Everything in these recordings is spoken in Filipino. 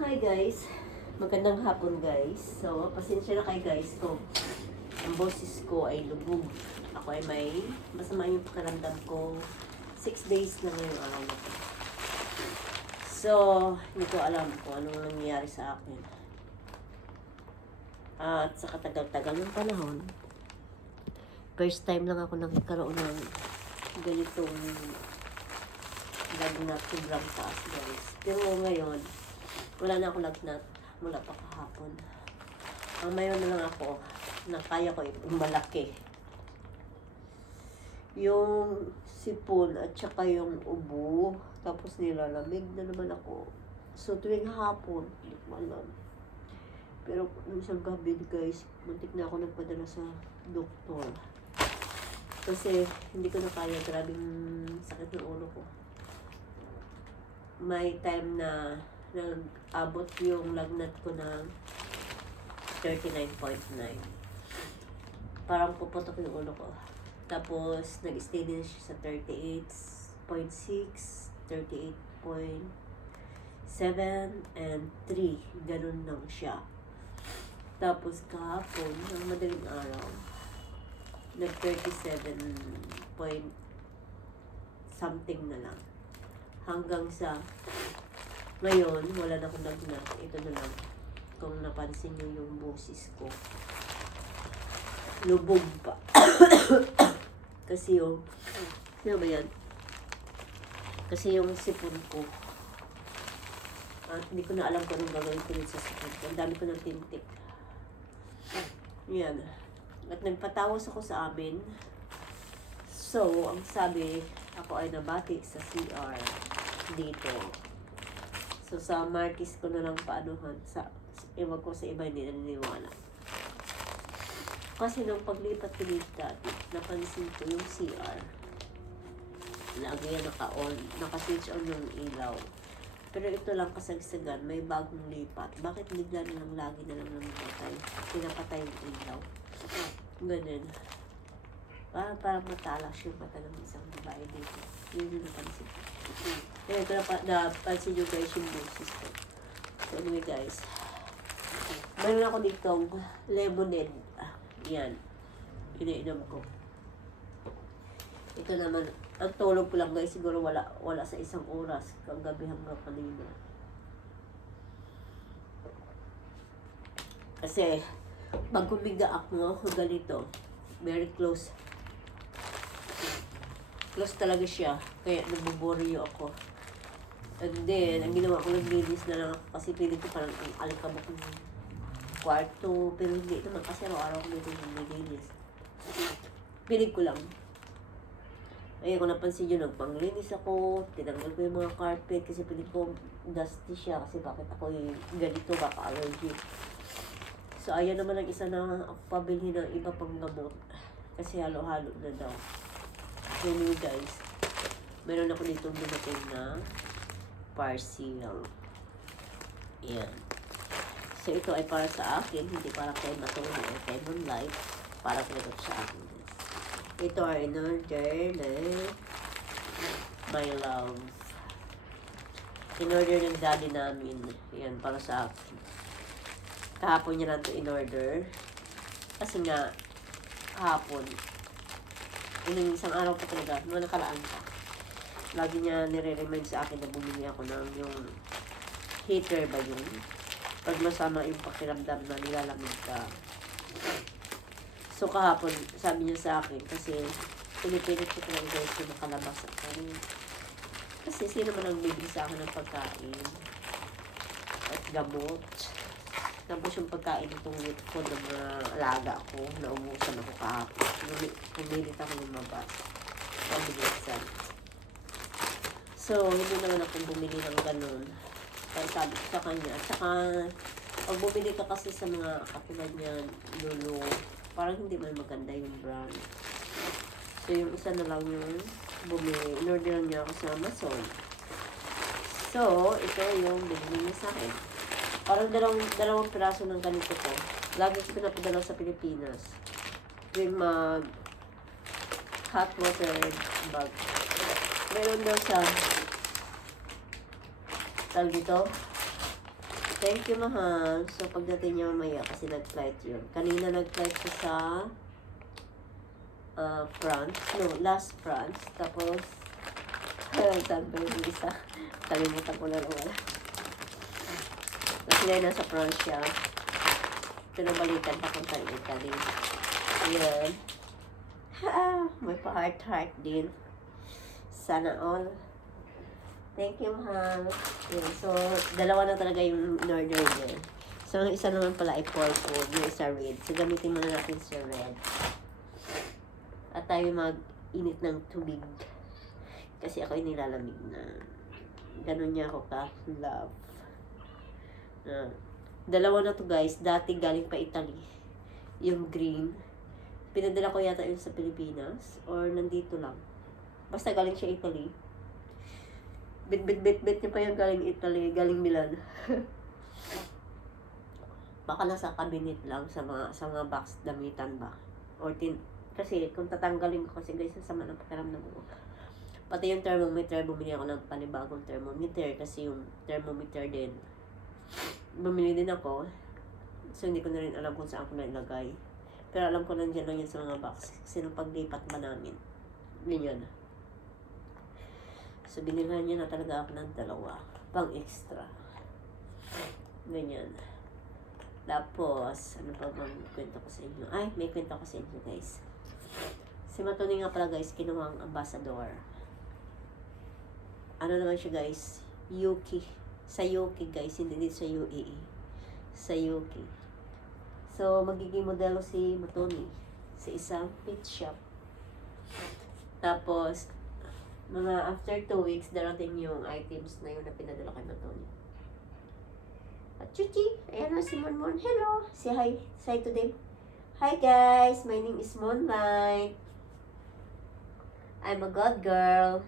Hi guys, magandang hapon guys. So, pasensya na kayo guys kung ang boses ko ay lubog. Ako ay may masama yung pakiramdam ko. 6 days na ngayong araw na to. So, hindi ko alam kung anong nangyayari sa akin. At sa katagal-tagal ng panahon, first time lang ako nagkaroon ng ganitong lagnat sobrang taas guys. Pero ngayon, wala na ako lagnat mula pa kahapon. Ang mayroon na lang ako na kaya ko malaki. Yung sipon at saka yung ubo, tapos nilalamig na naman ako. So tuwing hapon, hindi ko alam. Pero nung isang gabi guys, muntik na ako nagpadala sa doktor. Kasi hindi ko na kaya, grabing sakit ng ulo ko. May time na nag-abot yung lagnat ko ng 39.9. Parang puputok yung ulo ko. Tapos, nag-stay din siya sa 38.6, 38.7, and 3. Ganun lang siya. Tapos, kahapon, ng madaling araw, nag-37 point something na lang. Hanggang sa ngayon, wala na akong lagnat. Ito na lang. Kung napansin niyo yung boses ko. Lubog pa. Kasi yung, ano ba yan? Kasi yung sipon ko. At hindi ko na alam kung anong gagawin ko sa sipon ko. Ang dami ko ng tintik. Yan. At nagpatawas ako sa amin. So, ang sabi, ako ay nabati sa CR dito. So, sa Martis ko na lang paanuhan. Ewan ko sa iba, hindi naniniwala. Kasi nung paglipat-lipat, napansin ko yung CR. Lagi yan naka-on. Naka-switch on yung ilaw. Pero ito lang kasagsagan, may bagong lipat. Bakit bigla nilang lagi na lang namatay? Pinapatay yung ilaw. Ganun. Parang matalas yung mata ng isang babae dito. Yun yung napansin ko. Kaya ito napansin nyo guys yung boses ko. So anyway guys, mayroon ako ditong lemonade. Yan. Iniinom ko. Ito naman, ang tulog ko lang guys, siguro wala sa isang oras. Kagabi hanggang kanina. Kasi, pag humiga ako, ganito, very close. Close talaga siya. Kaya nabuboryo ako. And then, ang ginawa ko, naglinis na lang ako kasi pilit ko parang ang alikabok ng kwarto. Pero hindi naman kasi araw-araw ko dito naglinis. Pilit ko lang. Ayun, kung napansin nyo, nagpanglinis ako. Tinanggal ko yung mga carpet kasi pilit ko dusty siya. Kasi bakit ako yung ganito, baka allergy. So, ayan naman ang isa na ako pabili ng iba pang gamot. Kasi halo-halo na daw. Anyway guys, meron ako dito dumating na parcel. Yan. So ito ay para sa akin, hindi para kay Matuli o kay Moonlight. Para talaga sa akin. Ito ay in order na my love. In order ng daddy namin. Yan, para sa akin. Kahapon niya lang ito in order. Kasi nga, kahapon, yung isang araw pa talaga, mga nakalaan pa. Lagi niya nire-remind sa akin na bumili ako ng yung heater ba yun? Pag masama yung pakiramdam na nilalamig ka. So kahapon, sabi niya sa akin, kasi pinipilit ko talaga guys yung makalabas ako. Kasi sino man ang bibili sa akin ng pagkain at gamot. Tapos yung pagkain itong wheat food ng mga alaga ko, naumusan ako kahapon. Pumilit ako lumabas. Pabilisan. So, hindi naman ako bumili ng ganun. Pero sabi ko sa kanya. At saka, pag bumili ka kasi sa mga katulad niya, Lulu, parang hindi man maganda yung brand. So, yung isa na lang yung bumili. In-order niya ako sa Amazon. So, ito yung binili niya sa akin. Parang dalawang piraso ng ganito ko. Lagi ko pinapadala sa Pilipinas. Yung mag hot water bag. Meron daw sa tal dito. Thank you, mahal. So, pagdating niya mamaya, kasi nag-flight yun. Kanina nag-flight siya sa France. No, last France. Tapos, saan ba yung isa? Kalimutan ko na naman. Kasi na nasa France siya. Pinabalikan papuntang Italy. Ayan. May pa-heart-heart din. Sana all. Thank you, mahal. Ayan. So, dalawa na talaga yung in-order niya. So, ang isa naman pala ay purple. Yung isa red. So, gamitin muna natin sa red. At tayo mag-init ng tubig. Kasi ako ay nilalamig na. Ganun niya ako ka-love. Dalawa na to guys. Dati galing pa Italy. Yung green. Pinadala ko yata yun sa Pilipinas. Or nandito lang. Basta galing siya Italy. Bit niya pa yung galing Italy. Galing Milan. Baka nasa cabinet lang sa mga box damitan ba. Or kasi kung tatanggalin ko kasi guys, sama ng pakiramdam ko. Pati yung thermometer, bumili ako ng panibagong thermometer kasi yung thermometer din. Bumili din ako. So, hindi ko na rin alam kung saan ko nailagay. Pero alam ko nandiyan lang yun sa mga box. Kasi nung paglipat ba namin, yun. So, binilhan niya na talaga ako ng dalawa. Pang extra. Ganyan. Tapos, ano pa bang kwento ko sa inyo? Ay, may kwento ko sa inyo guys. Si Matoni nga pala guys, kinuha ang ambassador. Ano naman siya guys? Yuki. Sa Yuki guys, hindi din sa UAE. Sa Yuki. So, magiging modelo si Matoni sa isang pet shop. Tapos, mga after 2 weeks, darating yung items na yun na pinadala kay Matoni. At Chuchi, ayan na si Monmon. Hello! Say hi. Say to them. Hi guys, my name is Monlight. I'm a god girl.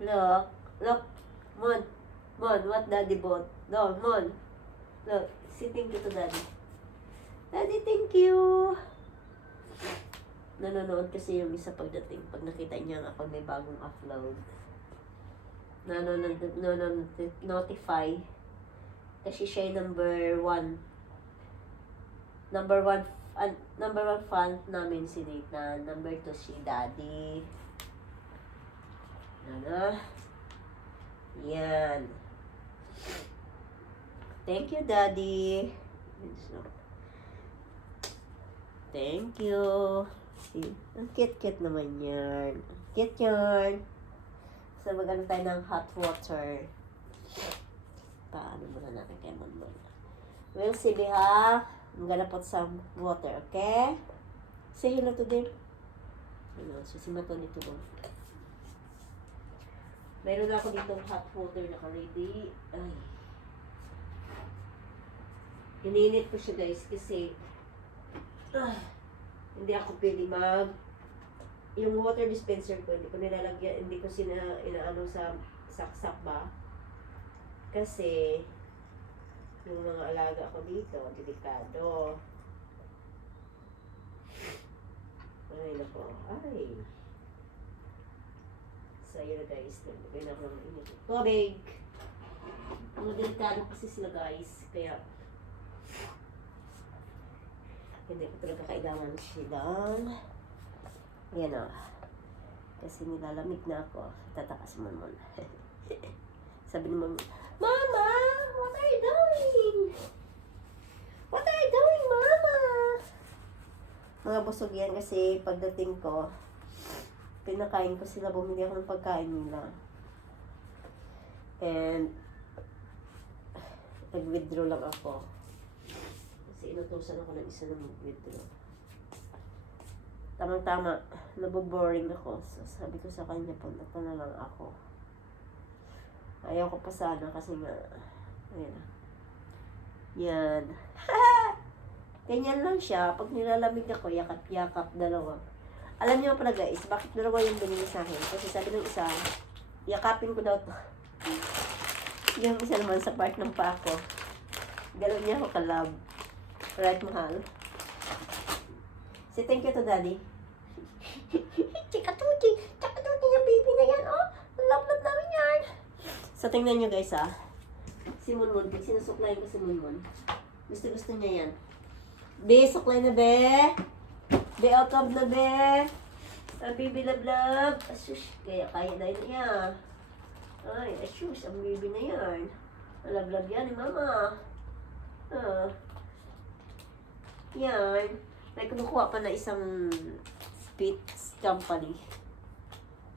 Look. Mon, what daddy bought? No, Mon. Look, say thank you to daddy. Daddy, thank you. Nanonood kasi yung isa pagdating. Pag nakita niya nga pag may bagong upload. Notify. Kasi siya yung number one fan namin si Nathan. Number 2 si Daddy. Yan. Thank you, Daddy. Thank you. See, ang cute-cute naman yan. Cute yan. So, magano tayo ng hot water. Paano muna natin kay Monmon? We'll see, Biha. I'm gonna put some water, okay? Say hello to them. Ano, so si Matoni ito ba? Mayroon na ako dito hot water na ready. Ay. Ininit ko siya guys kasi hindi ako pwede yung water dispenser ko, hindi ko nilalagyan, hindi ko inaano sa saksak ba? Kasi yung mga alaga ko dito, delikado. Ay, nako. Ay. So, yun na guys. Nagpapin ako ng init. Tubig! Mga delikado kasi sila guys. Kaya, hindi ko talaga kailangan silang. Yan o. Kasi nilalamig na ako. Tatakas mo naman. Sabi ni Mama, Mama! What are you doing? What are you doing, Mama? Mga busog yan kasi pagdating ko, pinakain ko sila, bumili ako ng pagkain nila. And, nag-withdraw lang ako. Kasi inutusan ako ng isa na mag-withdraw. Tamang-tama, naboboring ako. So, sabi ko sa kanya, punta na lang ako. Ayaw ko pa sana kasi nga, ayan na. Yan. Ganyan lang siya. Pag nilalamig ako, yakap-yakap, dalawa. Alam niyo pala guys, bakit dalawa yung binili sa akin? Kasi sabi ng isa, yakapin ko daw to. Yung isa naman sa part ng pa ako. Galon niya ako ka-love. Right, mahal? Say thank you to daddy. Chikatuti yung baby na yan, oh. Love namin yan. So, tingnan nyo guys, Si Munmun, sinusuklay ko si Munmun. Gusto niya yan. Be, suklay na be. Be, akab na be. Ang baby love. Asus, kaya na yun niya. Ay, asus, ang baby na yan. Malab-lab yan ni mama. Yan. May kumukuha pa na isang Spitz company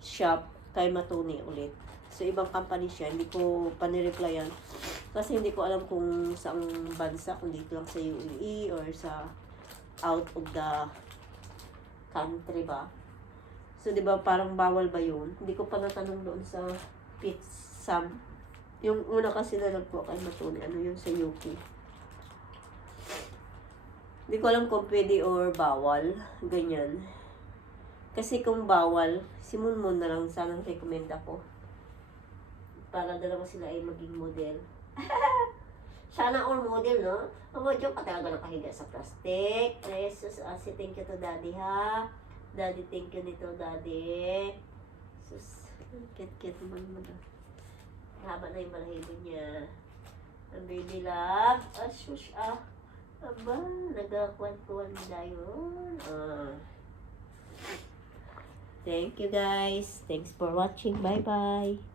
shop kay Matuni ulit. So, ibang company siya. Hindi ko pa nireplyan. Kasi hindi ko alam kung saang bansa, kung dito lang sa UAE or sa out of the country ba. So, di ba parang bawal ba yun? Hindi ko pa natanong doon sa Pitsam. Yung una kasi na lang po kay Matuni, ano yun sa UK. Hindi ko alam kung pwede or bawal. Ganyan. Kasi kung bawal, si Munmun na lang sanang recommend ako. Para dalawa sila ay maging model. Sana all model, no? Ang model ka talaga nakahiga sa plastic. Jesus, si thank you to daddy, ha? Daddy, thank you nito, daddy. Sus, cute naman mo na. Haba na yung balahibo niya. Ang baby love. Sus, aba, nagkakuan-kuan na yun. Thank you guys. Thanks for watching. Bye-bye.